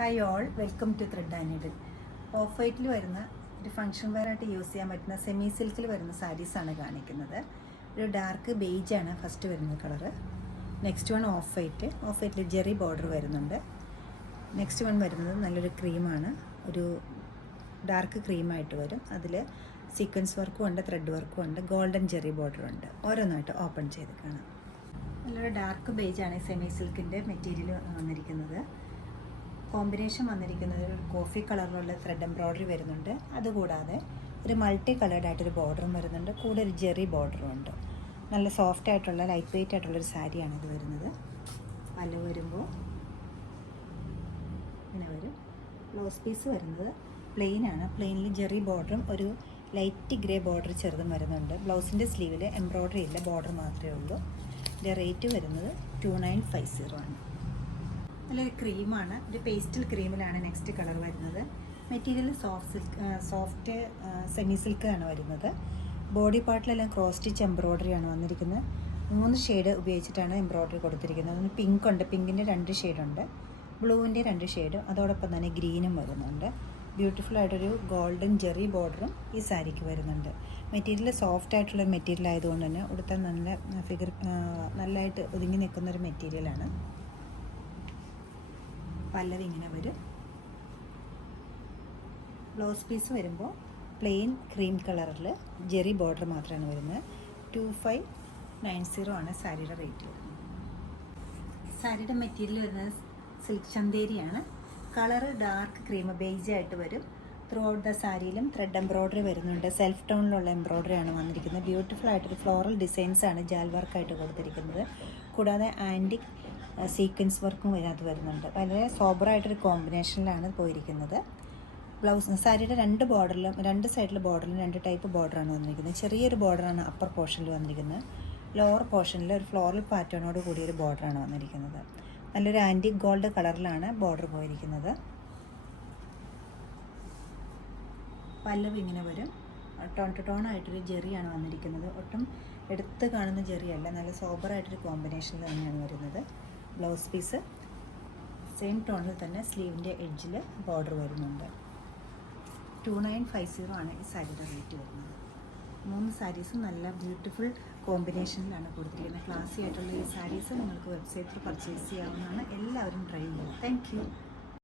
Hi all, welcome to thread and needle. Off വൈറ്റിൽ വരുന്ന ഒരു ഫംഗ്ഷൻ വെയറായിട്ട് യൂസ് ചെയ്യാൻ പറ്റുന്ന സെമി സിൽക്കിൽ വരുന്ന സാരീസാണ് കാണിക്കുന്നത്. ഒരു ഡാർക്ക് ബേജാണ് ഫസ്റ്റ് വരുന്ന കളറ്. നെക്സ്റ്റ് വൺ ഓഫ് വൈറ്റിൽ ജെറി ബോർഡർ വരുന്നുണ്ട്. നെക്സ്റ്റ് വൺ വരുന്നത് നല്ലൊരു ക്രീമാണ്, ഒരു ഡാർക്ക് ക്രീമായിട്ട് വരും. അതിൽ സീക്വൻസ് വർക്കും ഉണ്ട്, ത്രെഡ് വർക്കും ഉണ്ട്, ഗോൾഡൻ ജെറി ബോർഡറും ഉണ്ട്. ഓരോന്നായിട്ട് ഓപ്പൺ ചെയ്ത് കാണാം. നല്ലൊരു ഡാർക്ക് ബേജാണ് സെമി സിൽക്കിൻ്റെ മെറ്റീരിയൽ വന്നിരിക്കുന്നത്. കോമ്പിനേഷൻ വന്നിരിക്കുന്നത് ഒരു കോഫി കളറിലുള്ള ത്രെഡ് എംബ്രോയ്ഡറി വരുന്നുണ്ട്. അതുകൂടാതെ ഒരു മൾട്ടി കളേർഡ് ആയിട്ടൊരു ബോർഡറും വരുന്നുണ്ട്, കൂടെ ഒരു ജെറി ബോർഡറും ഉണ്ട്. നല്ല സോഫ്റ്റ് ആയിട്ടുള്ള ലൈറ്റ് വെയ്റ്റ് ആയിട്ടുള്ളൊരു സാരിയാണ് ഇത് വരുന്നത്. പല്ല് വരുമ്പോൾ ഇങ്ങനെ വരും. ബ്ലൗസ് പീസ് വരുന്നത് പ്ലെയിനാണ്. പ്ലെയിനിൽ ജെറി ബോർഡറും ഒരു ലൈറ്റ് ഗ്രേ ബോർഡർ ചെറുതും വരുന്നുണ്ട്. ബ്ലൗസിൻ്റെ സ്ലീവിൽ എംബ്രോയ്ഡറി ഇല്ല, ബോർഡർ മാത്രമേ ഉള്ളൂ. ഇതിൻ്റെ റേറ്റ് വരുന്നത് 2950 ആണ്. നല്ലൊരു ക്രീമാണ്, ഒരു പേസ്റ്റൽ ക്രീമിലാണ് നെക്സ്റ്റ് കളർ വരുന്നത്. മെറ്റീരിയൽ സോഫ്റ്റ് സെമി സിൽക്കാണ് വരുന്നത്. ബോഡി പാർട്ടിലെല്ലാം ക്രോസ് സ്റ്റിച്ച് എംബ്രോയ്ഡറിയാണ് വന്നിരിക്കുന്നത്. 3 ഷെയ്ഡ് ഉപയോഗിച്ചിട്ടാണ് എംബ്രോയ്ഡറി കൊടുത്തിരിക്കുന്നത്. ഒന്ന് പിങ്ക് ഉണ്ട്, പിങ്കിൻ്റെ 2 ഷെയ്ഡുണ്ട്, ബ്ലൂവിൻ്റെ 2 ഷെയ്ഡും, അതോടൊപ്പം തന്നെ ഗ്രീനും വരുന്നുണ്ട്. ബ്യൂട്ടിഫുൾ ആയിട്ടൊരു ഗോൾഡൻ ജെറി ബോർഡറും ഈ സാരിക്ക് വരുന്നുണ്ട്. മെറ്റീരിയൽ സോഫ്റ്റ് ആയിട്ടുള്ള മെറ്റീരിയൽ ആയതുകൊണ്ട് തന്നെ ഉടുത്താൽ നല്ല നല്ലതായിട്ട് ഒതുങ്ങി നിൽക്കുന്നൊരു മെറ്റീരിയലാണ്. പല്ലവി ഇങ്ങനെ വരും. ബ്ലൗസ് പീസ് വരുമ്പോൾ പ്ലെയിൻ ക്രീം കളറിൽ ജെറി ബോർഡർ മാത്രമാണ് വരുന്നത്. 2590 ആണ് സാരിയുടെ റേറ്റ് വരുന്നത്. സാരിയുടെ മെറ്റീരിയൽ വരുന്നത് സിൽക്ക് ചന്തേരിയാണ്. കളറ് ഡാർക്ക് ക്രീം ബേജ് ആയിട്ട് വരും. ത്രൂ ഔട്ട് ദ സാരിയിലും ത്രെഡ് എംബ്രോയ്ഡറി വരുന്നുണ്ട്. സെൽഫ് ടോണിലുള്ള എംബ്രോയ്ഡറിയാണ് വന്നിരിക്കുന്നത്. ബ്യൂട്ടിഫുൾ ആയിട്ടൊരു ഫ്ലോറൽ ഡിസൈൻസാണ് ജാൽ വർക്കായിട്ട് കൊടുത്തിരിക്കുന്നത്. കൂടാതെ ആൻറ്റിക് സീക്വൻസ് വർക്കും ഇതിനകത്ത് വരുന്നുണ്ട്. വളരെ സോബറായിട്ടൊരു കോമ്പിനേഷനിലാണ് പോയിരിക്കുന്നത്. ബ്ലൗസ് സാരിയുടെ 2 സൈഡിലെ ബോർഡറിലും 2 ടൈപ്പ് ബോർഡറാണ് വന്നിരിക്കുന്നത്. ചെറിയൊരു ബോർഡറാണ് അപ്പർ പോർഷനിൽ വന്നിരിക്കുന്നത്. ലോവർ പോർഷനിൽ ഒരു ഫ്ലോറൽ പാറ്റേണോട് കൂടിയൊരു ബോർഡറാണ് വന്നിരിക്കുന്നത്. നല്ലൊരു ആൻറ്റിക് ഗോൾഡ് കളറിലാണ് ബോർഡർ പോയിരിക്കുന്നത്. പല്ലവ് ഇങ്ങനെ വരും. ടോൺ ടു ടോൺ ആയിട്ടൊരു ജെറിയാണ് വന്നിരിക്കുന്നത്. ഒട്ടും എടുത്ത് കാണുന്ന ജെറിയല്ല, നല്ല സോബറായിട്ടൊരു കോമ്പിനേഷനിൽ തന്നെയാണ് വരുന്നത്. ബ്ലൗസ് പീസ് സെയിം ടോണിൽ തന്നെ സ്ലീവിൻ്റെ എഡ്ജിൽ ബോർഡർ വരുന്നുണ്ട്. 2950 ആണ് ഈ സാരിയുടെ റേറ്റ് വരുന്നത്. 3 സാരീസും നല്ല ബ്യൂട്ടിഫുൾ കോമ്പിനേഷനിലാണ് കൊടുത്തിരിക്കുന്നത്. ക്ലാസി ആയിട്ടുള്ള ഈ സാരീസ് നിങ്ങൾക്ക് വെബ്സൈറ്റിൽ പർച്ചേസ് ചെയ്യാവുന്നതാണ്. എല്ലാവരും ട്രൈ ചെയ്യുക. Thank you.